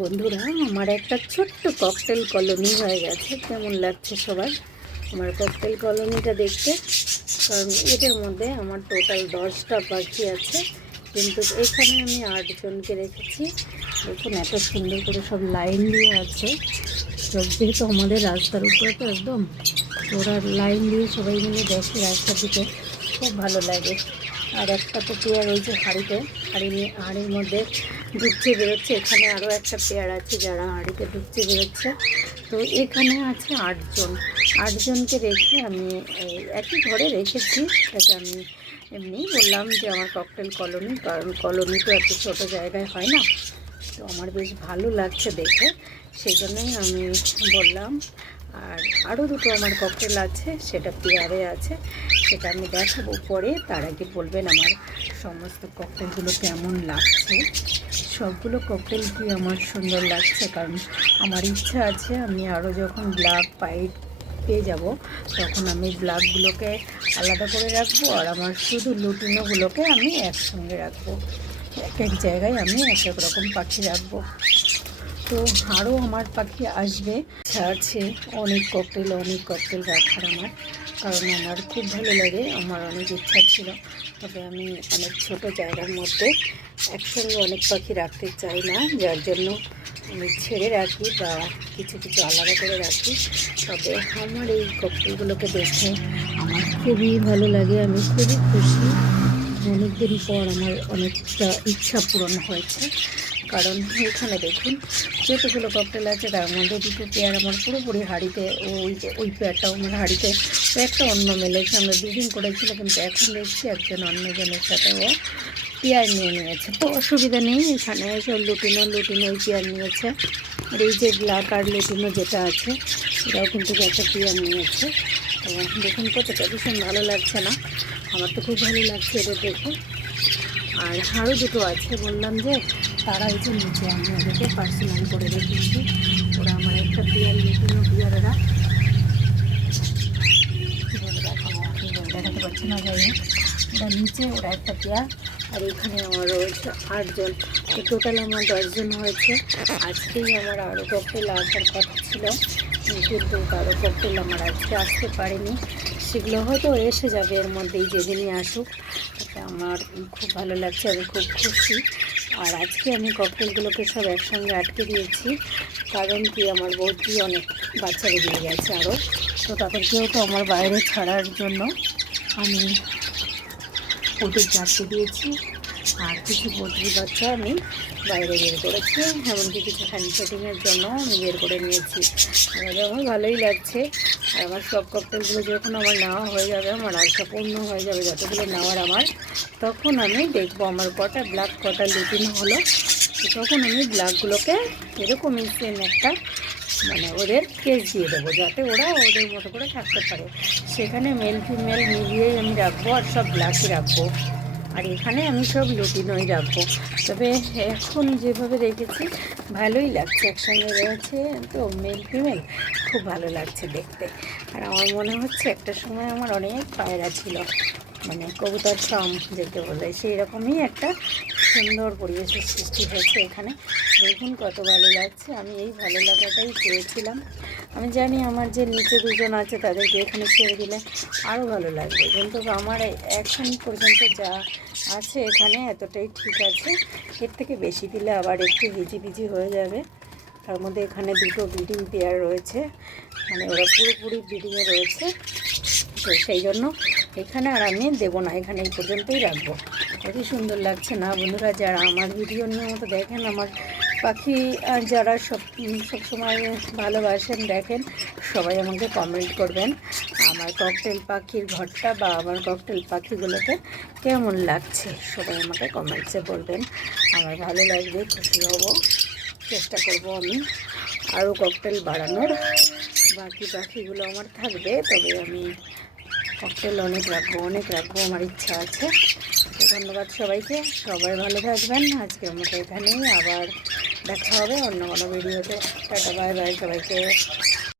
বন্ধুরা, আমার একটা ছোট্ট ককটেল কলোনি হয়ে গেছে। কেমন লাগছে সবার আমার ককটেল কলোনিটা দেখতে? কারণ এটার মধ্যে আমার টোটাল 10টা পাখি আছে, কিন্তু এখানে আমি 8জনকে রেখেছি। দেখুন এত সুন্দর করে সব লাইন দিয়ে আছে। সব যেহেতু আমাদের রাস্তার উপরে তো একদম, ওরা লাইন দিয়ে সবাই মিলে দেখে রাস্তার দিকে, খুব ভালো লাগে। আর একটা তো পেয়ার ওই যে হাঁড়ির মধ্যে ঢুকছে বেরোচ্ছে। এখানে আরও একটা পেয়ার আছে যারা হাঁড়িতে ঢুকছে বেরোচ্ছে। তো এখানে আছে 8জনকে রেখে আমি একই ঘরে রেখেছি। তাকে আমি এমনিই বললাম যে আমার ককটেল কলোনি, কারণ কলোনি তো এত ছোটো জায়গায় হয় না। তো আমার বেশ ভালো লাগছে দেখে, সেই জন্যই আমি বললাম। আর আরও দুটো আমার ককটেল আছে, সেটা পেয়ারে আছে, সেটা আমি দেখাবো পরে। তার আগে বলবেন আমার সমস্ত ককটেলগুলো কেমন লাগছে। সবগুলো ককটেল কি আমার সুন্দর লাগছে, কারণ আমার ইচ্ছা আছে আমি আরও যখন ব্ল্যাক পাইট পেয়ে যাব তখন আমি ব্ল্যাকগুলোকে আলাদা করে রাখবো, আর আমার শুধু লুটিনোগুলোকে আমি একসঙ্গে রাখবো। এক এক জায়গায় আমি এক এক রকম পাখি রাখবো। তো আরও আমার পাখি আসবে, ইচ্ছা আছে অনেক ককটেল রাখার আমার, কারণ আমার খুব ভালো লাগে। আমার অনেক ইচ্ছা ছিল, তবে আমি অনেক ছোট জায়গার মধ্যে একসঙ্গে অনেক পাখি রাখতে চাই না, যার জন্য আমি ছেড়ে রাখি বা কিছু কিছু আলাদা করে রাখি। তবে আমার এই ককটেলগুলোকে দেখে আমার খুবই ভালো লাগে, আমি খুবই খুশি। অনেকদিন পর আমার অনেকটা ইচ্ছা পূরণ হয়েছে। কারণ এখানে দেখুন যতগুলো ককটেল আছে তার মধ্যে দুটো পেয়ার আমার পুরোপুরি হাঁড়িতে, ওই পেয়ারটাও আমার হাঁড়িতে, একটা অন্য মেলেছে। আমরা দুদিন করেছিল, কিন্তু এখন দেখছি একজন অন্যজনের সাথে ও পেয়ার নিয়ে নিয়েছে। তো অসুবিধা নেই, এখানে সব লুটিনো ওই পেয়ার নিয়েছে। আর এই যে ব্ল্যাক আর লুটিনো যেটা আছে এটাও কিন্তু একটা পেয়ার নিয়েছে। তো দেখুন কতটা ভীষণ ভালো লাগছে না? আমার তো খুব ভালো লাগছে এটা দেখে। আর আরও দুটো আছে, বললাম যে তারা এই যে নিচে আমি ওদেরকে পার্সোনাল করে রেখেছি। ওরা আমার একটা পেয়ার লুটিনো পেয়ারেরা দেখাতে পারছি না, যাই হোক ওরা নিচে, ওরা একটা পেয়ার। আর এখানে আমার রয়েছে 8জন। তো টোটাল আমার 10জন হয়েছে। আজকেই আমার আরও ককটেল আসার কথা ছিল, কিন্তু আরও ককটেল আমার আজকে আসতে পারেনি। সেগুলো হয়তো এসে যাবে এর মধ্যেই, যেদিনই আসুক। আমার খুব ভালো লাগছে, আমি খুব খুশি। আর আজকে আমি ককটেলগুলোকে সব একসঙ্গে আটকে দিয়েছি, কারণ কি আমার বৌদি অনেক বাচ্চা বেরিয়ে গেছে আরও। তো তাদেরকেও তো আমার বাইরে ছাড়ার জন্য আমি ওদের আটকে দিয়েছি। আর কিছু পোলট্রির বাচ্চা আমি বাইরে বের করেছি, এমনকি কিছু হ্যান্ড সেটিংয়ের জন্য আমি বের করে নিয়েছি। আমার ভালোই লাগছে। আর আমার সব ককটেলগুলো যখন আমার নেওয়া হয়ে যাবে, আমার আশা পূর্ণ হয়ে যাবে যতগুলো নেওয়ার আমার, তখন আমি দেখবো আমার কটা ব্ল্যাক কটা লুটিনো হলো। তখন আমি ব্ল্যাকগুলোকে এরকমই সেম একটা ওদের কেস দিয়ে দেবো, যাতে ওরা ওদের মতো করে থাকতে পারে। সেখানে মেল ফিমেল মিলিয়েই আমি রাখবো, আর সব ব্ল্যাকই রাখবো। আর এখানে আমি সব লুটিনোই রাখবো। তবে এখন যেভাবে রেখেছি ভালোই লাগছে, একসঙ্গে রয়েছে তো মেল ফিমেল, খুব ভালো লাগছে দেখতে। আর আমার মনে হচ্ছে একটা সময় আমার অনেক পায়রা ছিল, কবুতর ফার্ম যেতে বলে, সেই রকমই একটা সুন্দর পরিবেশের সৃষ্টি হয়েছে এখানে। দেখুন কত ভালো লাগছে, আমি এই ভালো লাগাটাই চেয়েছিলাম। আমি জানি আমার যে নিচে 2জন আছে তাদেরকে এখানে ছেড়ে দিলে আরও ভালো লাগবে, কিন্তু আমার এখন পর্যন্ত যা আছে এখানে এতটাই ঠিক আছে। এর থেকে বেশি দিলে আবার একটু হিজিবিজি হয়ে যাবে। তার মধ্যে এখানে দুটো ব্রিডিং পেয়ার রয়েছে, ওরা পুরোপুরি ব্রিডিংয়ে রয়েছে। তো সেই জন্য এখানে আর আমি দেবো না, এখানে এই পর্যন্তই রাখবো। কত সুন্দর লাগছে না বন্ধুরা? যারা আমার ভিডিও নিয়মিত দেখেন, আমার পাখি যারা সবসময় ভালোবাসেন দেখেন, সবাই আমাকে কমেন্ট করবেন আমার ককটেল পাখির ঘরটা বা আমার ককটেল পাখিগুলোকে কেমন লাগছে। সবাই আমাকে কমেন্টসে বলবেন, আমার ভালো লাগবে, খুশি হব। চেষ্টা করব আমি আরও ককটেল বাড়ানোর। বাকি পাখিগুলো আমার থাকবে, তবে আমি ককটেল অনেক রাখবো, আমার ইচ্ছা আছে। তো ধন্যবাদ সবাইকে, সবাই ভালো থাকবেন। আজকের মতো এখানেই, আবার দেখা হবে অন্য কোনো ভিডিওতে। টাটা, বাই বাই সবাইকে।